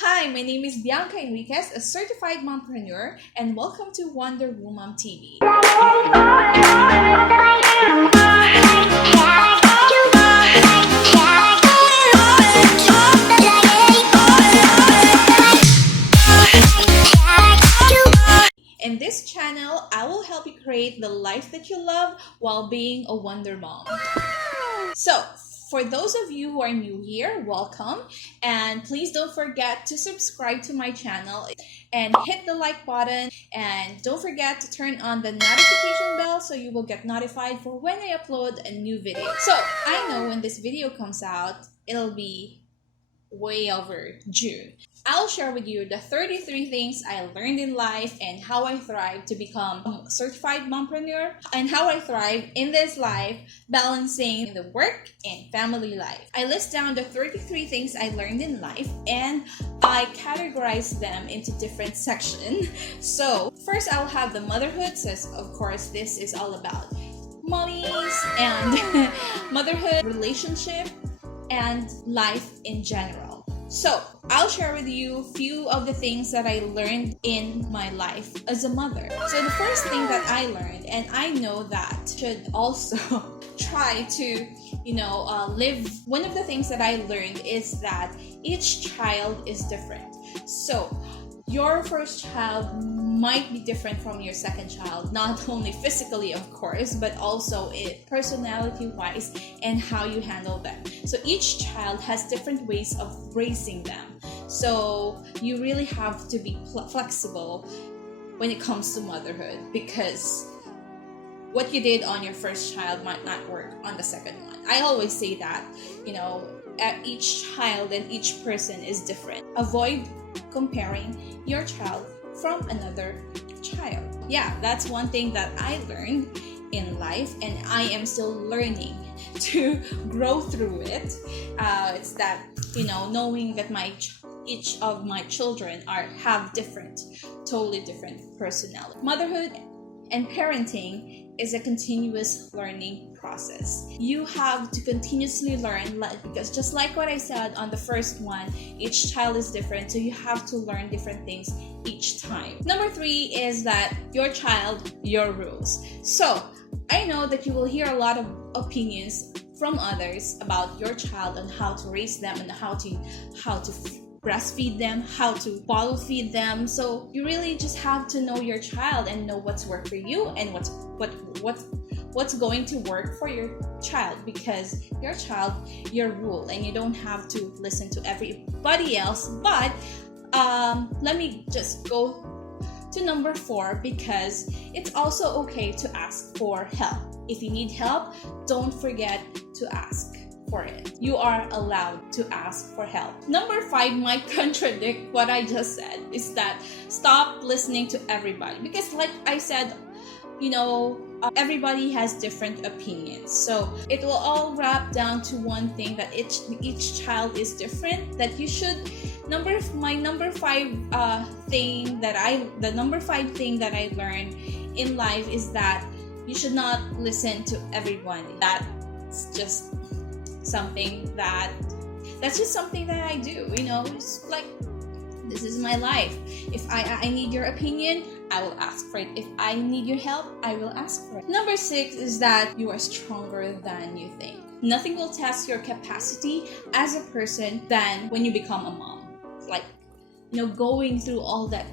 Hi, my name is Bianca Enriquez, a certified mompreneur, and welcome to Wonder Woman TV. In this channel, I will help you create the life that you love while being a Wonder Mom. So, for those of you who are new here, welcome. And please don't forget to subscribe to my channel and hit the like button. And don't forget to turn on the notification bell so you will get notified for when I upload a new video. So, I know when this video comes out, it'll be way over June. I'll share with you the 33 things I learned in life and how I thrive to become a certified mompreneur and how I thrive in this life balancing the work and family life. I list down the 33 things I learned in life and I categorize them into different sections. So first I'll have the motherhood, since of course this is all about mommies and motherhood, relationship, and life in general. So I'll share with you a few of the things that I learned in my life as a mother. So the first thing that I learned, and I know that should also try to live, one of the things that I learned is that each child is different. So your first child might be different from your second child, not only physically, of course, but also personality-wise and how you handle them. So each child has different ways of raising them. So you really have to be flexible when it comes to motherhood, because what you did on your first child might not work on the second one. I always say that, each child and each person is different. Avoid comparing your child from another child. Yeah, that's one thing that I learned in life, and I am still learning to grow through it. It's that, knowing that each of my children have totally different personality. Motherhood and parenting is a continuous learning process. You have to continuously learn, because just like what I said on the first one, each child is different, so you have to learn different things each time. Number 3 is that your child, your rules. So I know that you will hear a lot of opinions from others about your child and how to raise them and how to breastfeed them, how to bottle feed them. So you really just have to know your child and know what's worked for you and what's going to work for your child, because your child, your rule, and you don't have to listen to everybody else. But let me just go to number 4, because it's also okay to ask for help. If you need help, don't forget to ask for it. You are allowed to ask for help. Number 5 might contradict what I just said, is that stop listening to everybody, because like I said, everybody has different opinions. So it will all wrap down to one thing, that each child is different, that you should the number 5 thing that I learned in life is that you should not listen to everyone. That's just something that I do. It's like, this is my life. If I need your opinion, I will ask for it. If I need your help, I will ask for it. Number 6 is that you are stronger than you think. Nothing will test your capacity as a person than when you become a mom. Like, going through all that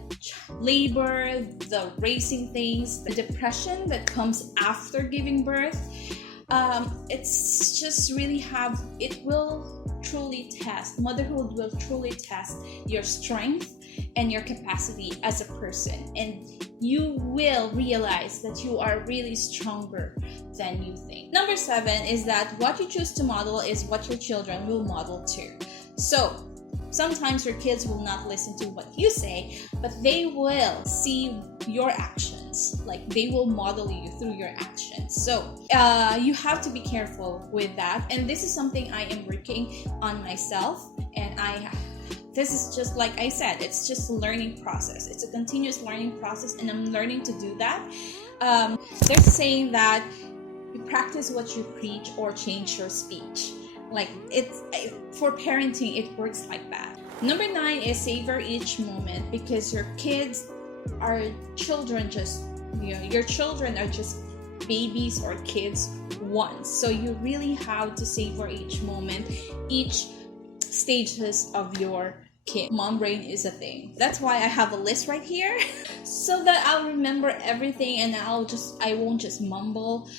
labor, the racing things, the depression that comes after giving birth. It's just really motherhood will truly test your strength and your capacity as a person, and you will realize that you are really stronger than you think. Number 7 is that what you choose to model is what your children will model too. So sometimes your kids will not listen to what you say, but they will see your actions. Like, they will model you through your actions. So you have to be careful with that. And this is something I am working on myself. And this is just like I said, it's just a learning process. It's a continuous learning process, and I'm learning to do that. They're saying that you practice what you preach or change your speech. Like, for parenting, it works like that. Number 9 is savor each moment, because your kids are children, just your children are just babies or kids once. So you really have to savor each moment, each stages of your kid. Mom brain is a thing. That's why I have a list right here so that I'll remember everything and I won't just mumble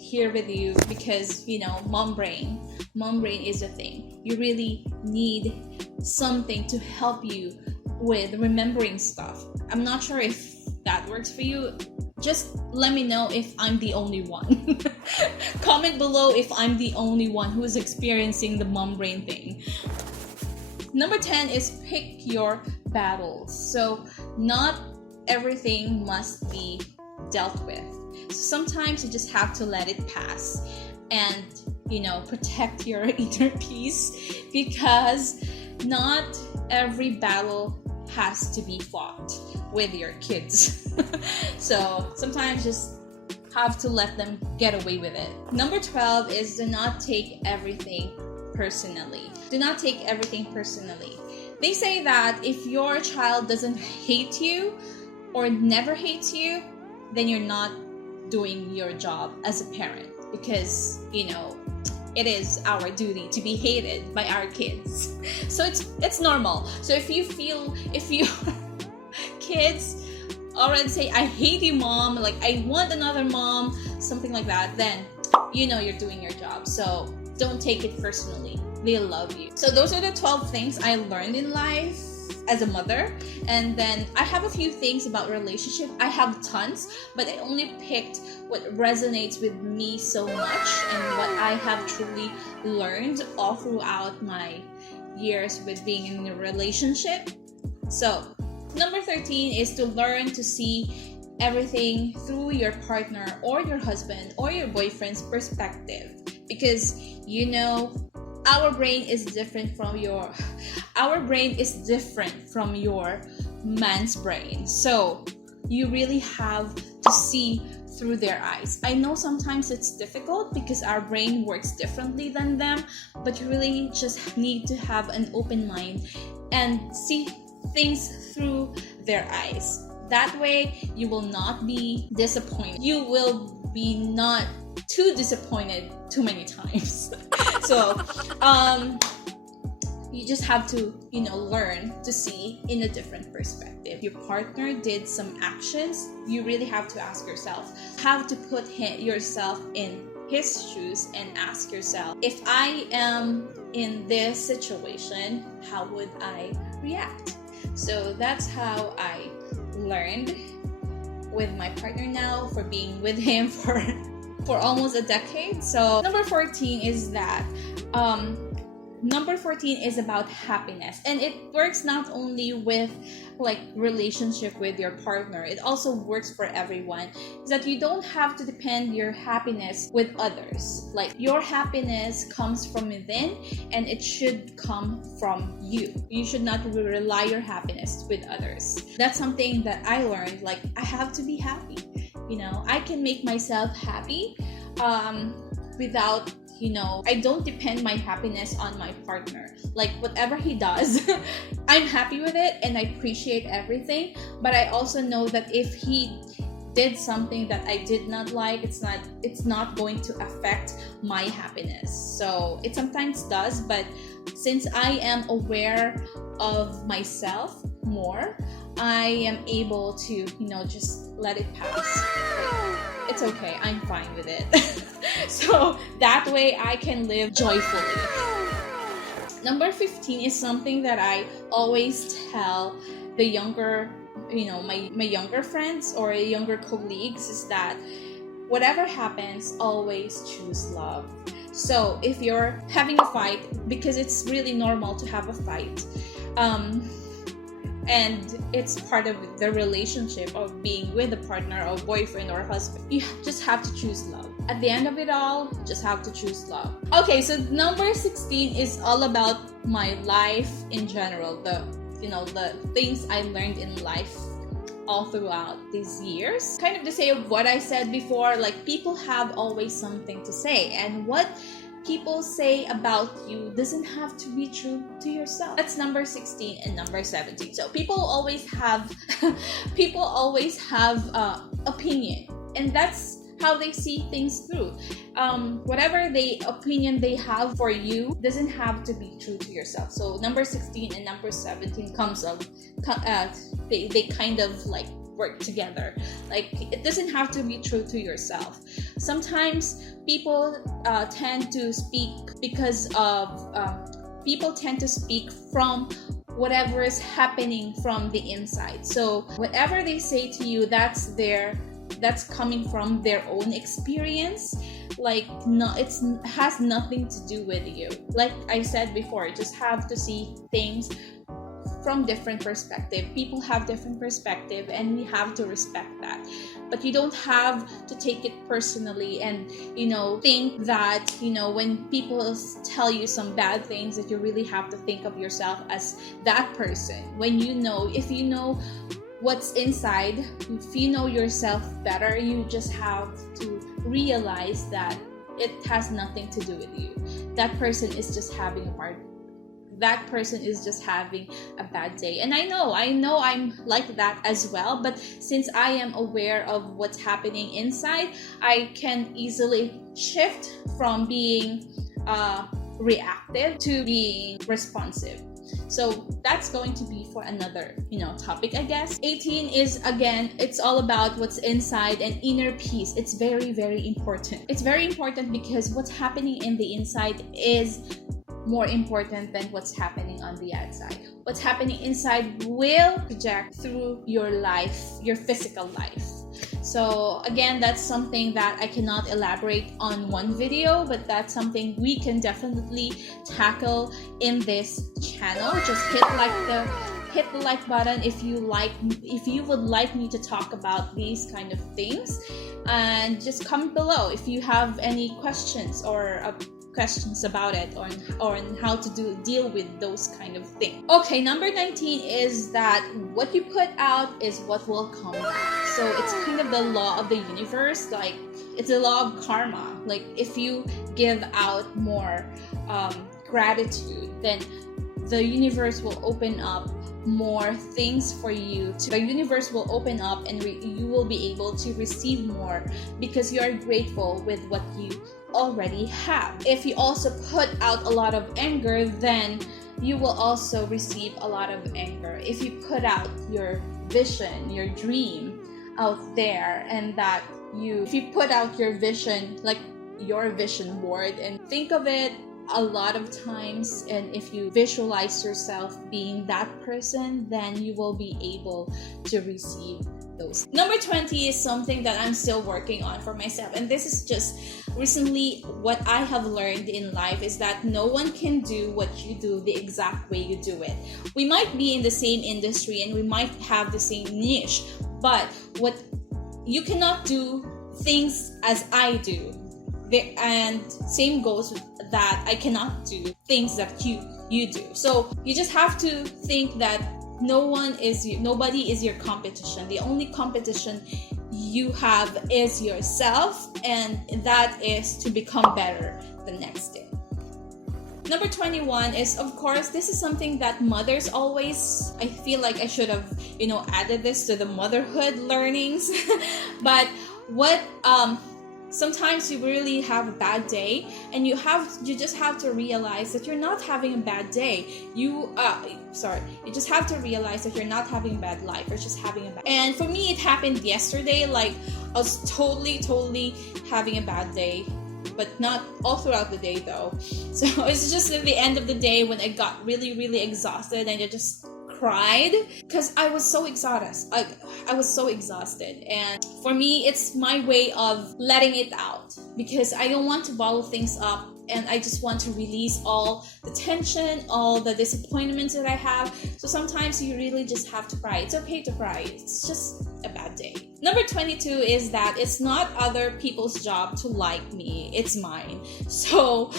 here with you, because mom brain is a thing. You really need something to help you with remembering stuff. I'm not sure if that works for you. Just let me know if I'm the only one. Comment below if I'm the only one who's experiencing the mom brain thing. Number 10 is pick your battles. So not everything must be dealt with. So sometimes you just have to let it pass and protect your inner peace, because not every battle has to be fought with your kids. So sometimes just have to let them get away with it. Number 12 is do not take everything personally. Do not take everything personally. They say that if your child doesn't hate you or never hates you, then you're not doing your job as a parent, because it is our duty to be hated by our kids. So it's normal. So if your kids already say, I hate you, mom, like I want another mom, something like that, then you're doing your job. So don't take it personally. They love you. So those are the 12 things I learned in life as a mother. And then I have a few things about relationship. I have tons, but I only picked what resonates with me so much and what I have truly learned all throughout my years with being in a relationship. So number 13 is to learn to see everything through your partner or your husband or your boyfriend's perspective, because our brain is different from your man's brain. So you really have to see through their eyes. I know sometimes it's difficult because our brain works differently than them, but you really just need to have an open mind and see things through their eyes. That way you will not be disappointed. You will be not too disappointed too many times. So you just have to learn to see in a different perspective. Your partner did some actions, you really have to ask yourself, have to put yourself in his shoes and ask yourself, if I am in this situation, how would I react? So that's how I learned with my partner now, for being with him for almost a decade. So number 14 is that number 14 is about happiness, and it works not only with relationship with your partner, it also works for everyone. Is that you don't have to depend your happiness with others. Like, your happiness comes from within, and it should come from you. You should not rely your happiness with others. That's something that I learned. Like, I have to be happy. I can make myself happy without I don't depend my happiness on my partner. Like, whatever he does, I'm happy with it and I appreciate everything. But I also know that if he did something that I did not like, it's not going to affect my happiness. So it sometimes does, but since I am aware of myself more, I am able to just let it pass. It's okay, I'm fine with it. So that way I can live joyfully. Number 15 is something that I always tell the younger, my younger friends or younger colleagues, is that whatever happens, always choose love. So if you're having a fight, because it's really normal to have a fight, and it's part of the relationship of being with a partner or boyfriend or husband, you just have to choose love. At the end of it all, just have to choose love. Okay, so number 16 is all about my life in general, the things I learned in life all throughout these years. Kind of to say what I said before, like, people have always something to say, and what people say about you doesn't have to be true to yourself. That's number 16 and number 17. So people always have opinion, and that's how they see things through. Whatever opinion they have for you doesn't have to be true to yourself. So number 16 and number 17 they kind of like work together. Like, it doesn't have to be true to yourself. Sometimes people tend to speak because of people tend to speak from whatever is happening from the inside. So whatever they say to you, that's coming from their own experience. Like, it has nothing to do with you. Like I said before, you just have to see things from different perspective. People have different perspective, and we have to respect that. But you don't have to take it personally and think that when people tell you some bad things, that you really have to think of yourself as that person. When if you know what's inside, if you know yourself better, you just have to realize that it has nothing to do with you. That person is just having a bad day. And I know I'm like that as well, but since I am aware of what's happening inside, I can easily shift from being reactive to being responsive. So that's going to be for another topic, I guess. 18 is, again, it's all about what's inside and inner peace. It's very, very important. It's very important because what's happening in the inside is more important than what's happening on the outside. What's happening inside will project through your life, your physical life. So again, that's something that I cannot elaborate on one video, but that's something we can definitely tackle in this channel. Just hit the like button if you would like me to talk about these kind of things, and just comment below if you have any questions or questions about it, or on how to deal with those kind of things. Okay, number 19 is that what you put out is what will come back. So it's kind of the law of the universe. Like, it's a law of karma. Like, if you give out more gratitude, then the universe will open up more things for you. The universe will open up, and you will be able to receive more because you are grateful with what you already have. If you also put out a lot of anger, then you will also receive a lot of anger. If you put out your vision, your dream out there, and if you put out your vision, like your vision board, and think of it a lot of times, and if you visualize yourself being that person, then you will be able to receive those. Number 20 is something that I'm still working on for myself, and this is just recently what I have learned in life, is that no one can do what you do the exact way you do it. We might be in the same industry and we might have the same niche, but what you cannot do things as I do, and same goes with that I cannot do things that you do. So you just have to think that nobody is your competition. The only competition you have is yourself, and that is to become better the next day. Number 21 is, of course, this is something that mothers always, I feel like I should have, added this to the motherhood learnings. But sometimes you really have a bad day, and you just have to realize that you're not having a bad day. You just have to realize that you're not having a bad life, you're just having a bad. And for me, it happened yesterday. Like, I was totally having a bad day, but not all throughout the day though. So it's just at the end of the day when I got really exhausted, and I just cried because I was so exhausted. I was so exhausted, and for me, it's my way of letting it out, because I don't want to bottle things up, and I just want to release all the tension, all the disappointments that I have. So sometimes you really just have to cry. It's okay to cry. It's just a bad day. Number 22 is that it's not other people's job to like me, it's mine. So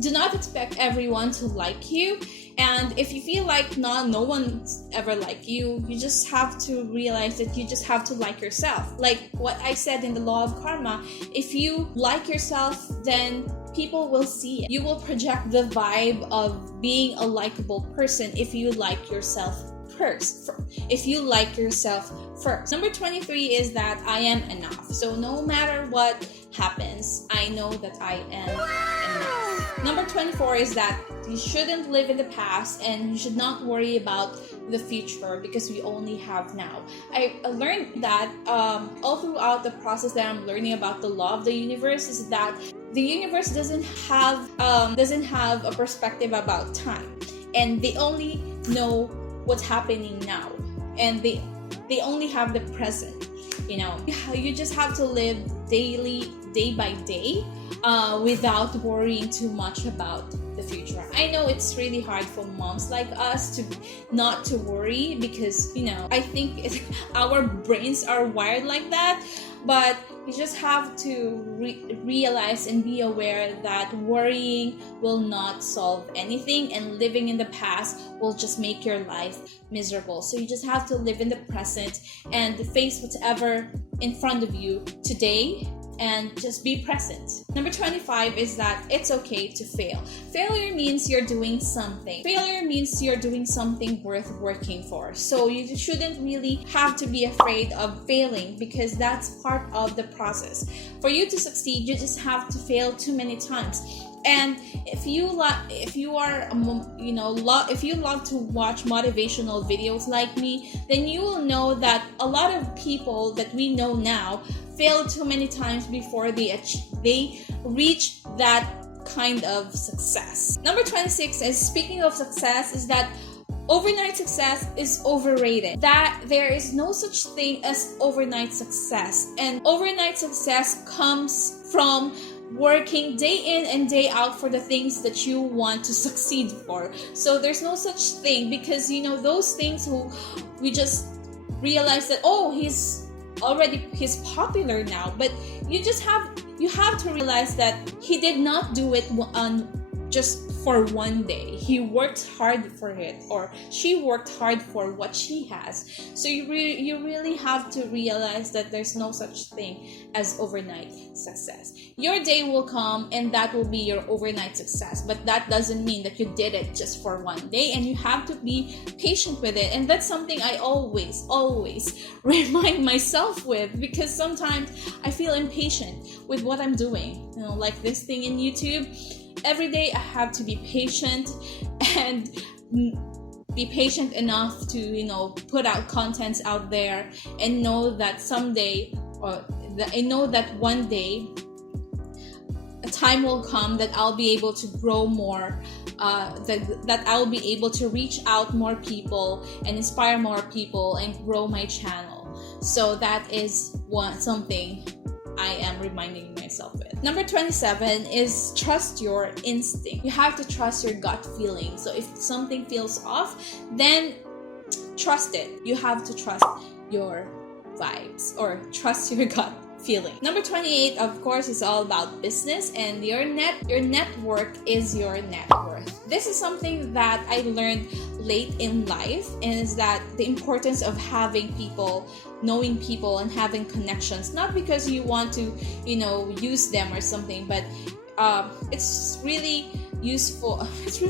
do not expect everyone to like you. And if you feel like no one's ever like you, you just have to realize that you just have to like yourself. Like what I said in the law of karma, if you like yourself, then people will see it. You will project the vibe of being a likable person if you like yourself first. If you like yourself first. Number 23 is that I am enough. So no matter what happens, I know that I am enough. Number 24 is that you shouldn't live in the past and you should not worry about the future because we only have now. I learned that all throughout the process that I'm learning about the law of the universe is that the universe doesn't have a perspective about time, and they only know what's happening now, and they only have the present. You just have to live daily, day by day, without worrying too much about the future. I know it's really hard for moms like us to not to worry because I think our brains are wired like that, but you just have to realize and be aware that worrying will not solve anything, and living in the past will just make your life miserable. So you just have to live in the present and face whatever in front of you today, and just be present. Number 25 is that it's okay to fail. Failure means you're doing something. Failure means you're doing something worth working for. So you shouldn't really have to be afraid of failing because that's part of the process. For you to succeed, you just have to fail too many times. And if you love to watch motivational videos like me, then you will know that a lot of people that we know now failed too many times before they reach that kind of success. Number 26 is, speaking of success, is that overnight success is overrated. That there is no such thing as overnight success, and overnight success comes from working day in and day out for the things that you want to succeed for. So there's no such thing, because those things who we just realize that he's popular now, but you have to realize that he did not do it just for one day. He worked hard for it, or she worked hard for what she has. So you really have to realize that there's no such thing as overnight success. Your day will come and that will be your overnight success, but that doesn't mean that you did it just for one day, and you have to be patient with it. And that's something I always remind myself with, because sometimes I feel impatient with what I'm doing, like this thing in YouTube. Every day I have to be patient and be patient enough to put out contents out there, and know that someday, I know that one day a time will come that I'll be able to grow more, that I'll be able to reach out more people and inspire more people and grow my channel. So that is something I am reminding myself with. Number 27 is trust your instinct. You have to trust your gut feeling. So if something feels off, then trust it. You have to trust your vibes, or trust your gut feeling. Number 28, of course, is all about business, and your network is your net worth. This is something that I learned late in life, and is that the importance of having people, knowing people, and having connections, not because you want to use them or something, but it's really useful. It's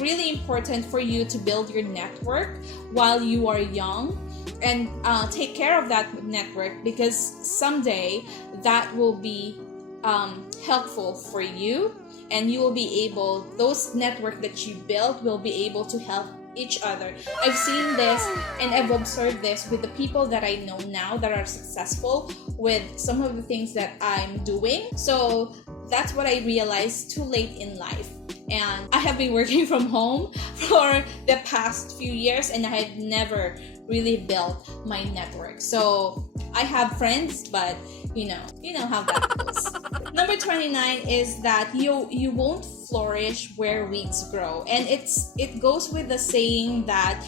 really important for you to build your network while you are young, and take care of that network, because someday that will be helpful for you, and you will be able, those network that you build will be able to help each other. I've seen this and I've observed this with the people that I know now that are successful with some of the things that I'm doing. So that's what I realized too late in life. And I have been working from home for the past few years, and I had never really built my network. So I have friends, but you know how that goes. Number 29 is that you won't flourish where weeds grow, and it goes with the saying that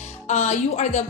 you are the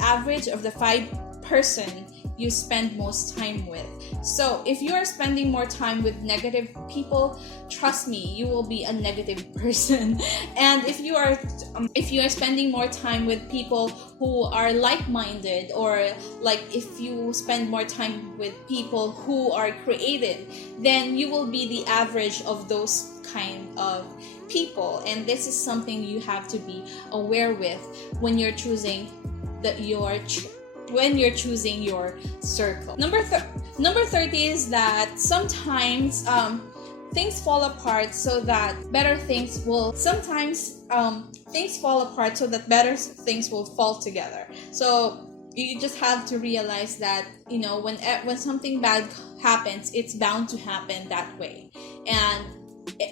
average of the 5 person you spend most time with. So if you are spending more time with negative people, trust me, you will be a negative person. And if you are spending more time with people who are like-minded, or like if you spend more time with people who are creative, then you will be the average of those kind of people. And this is something you have to be aware with when you're choosing when you're choosing your circle. Number 30 is that sometimes things fall apart so that better things will things fall apart so that better things will fall together. So you just have to realize that, you know, when something bad happens, it's bound to happen that way, and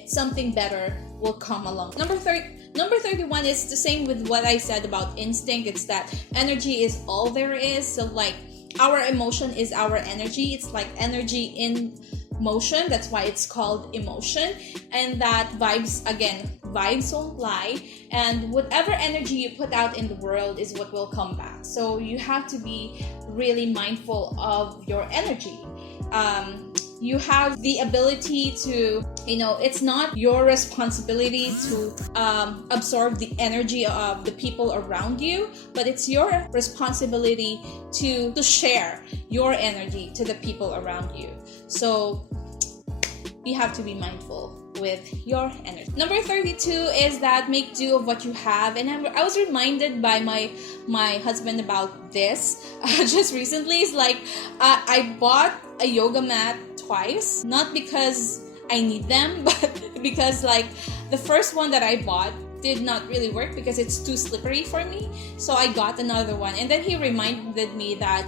something better will come along. Number 31 is the same with what I said about instinct. It's that energy is all there is. So like, our emotion is our energy. It's like energy in motion. That's why it's called emotion. And that vibes won't lie. And whatever energy you put out in the world is what will come back. So you have to be really mindful of your energy. You have the ability to, you know, it's not your responsibility to absorb the energy of the people around you, but it's your responsibility to share your energy to the people around you. So you have to be mindful with your energy. Number 32 is that make do of what you have. And I was reminded by my husband about this just recently. It's like, I bought a yoga mat twice, not because I need them, but because like the first one that I bought did not really work because it's too slippery for me. So I got another one, and then he reminded me that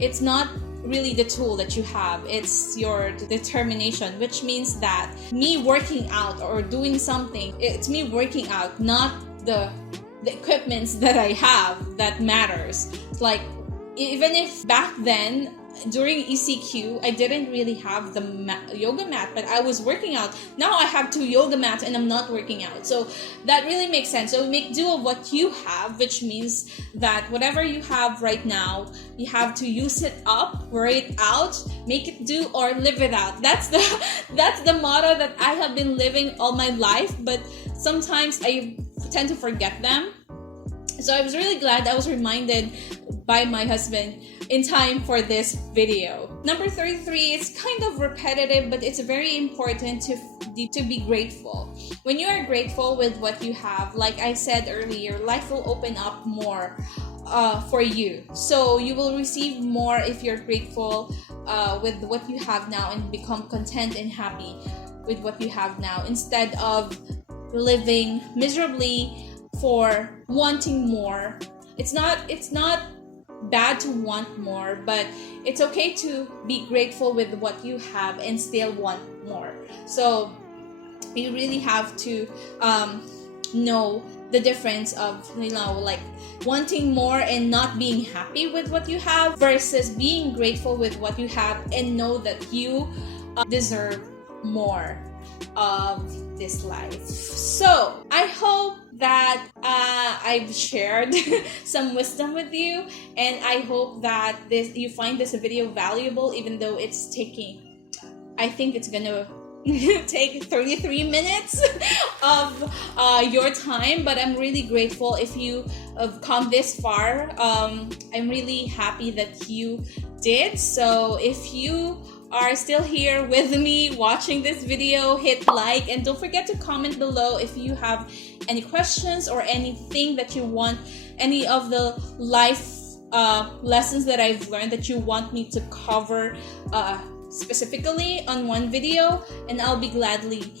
it's not really the tool that you have, it's your determination, which means that me working out or doing something, it's me working out, not the equipments that I have that matters. It's like, even if back then during ECQ I didn't really have the yoga mat, but I was working out. Now I have 2 yoga mats and I'm not working out. So that really makes sense. So make do of what you have, which means that whatever you have right now, you have to use it up, wear it out, make it do, or live it out. That's the motto that I have been living all my life, but sometimes I tend to forget them. So I was really glad I was reminded by my husband in time for this video. Number 33 is kind of repetitive, but it's very important to be grateful. When you are grateful with what you have, like I said earlier, life will open up more for you. So you will receive more if you're grateful with what you have now, and become content and happy with what you have now, instead of living miserably for wanting more. It's not bad to want more, but it's okay to be grateful with what you have and still want more. So you really have to know the difference of, you know, like wanting more and not being happy with what you have, versus being grateful with what you have and know that you deserve more of this life. So I hope that I've shared some wisdom with you, and I hope that you find this video valuable, even though it's taking, I think it's gonna take 33 minutes of your time, but I'm really grateful if you have come this far. I'm really happy that you did. So if you are still here with me watching this video, hit like, and don't forget to comment below if you have any questions or anything that you want, any of the life lessons that I've learned that you want me to cover specifically on one video, and I'll be gladly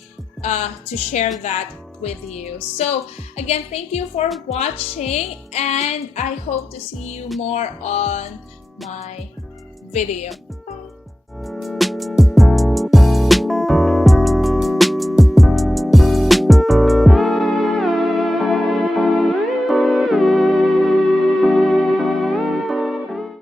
to share that with you. So again, thank you for watching, and I hope to see you more on my video.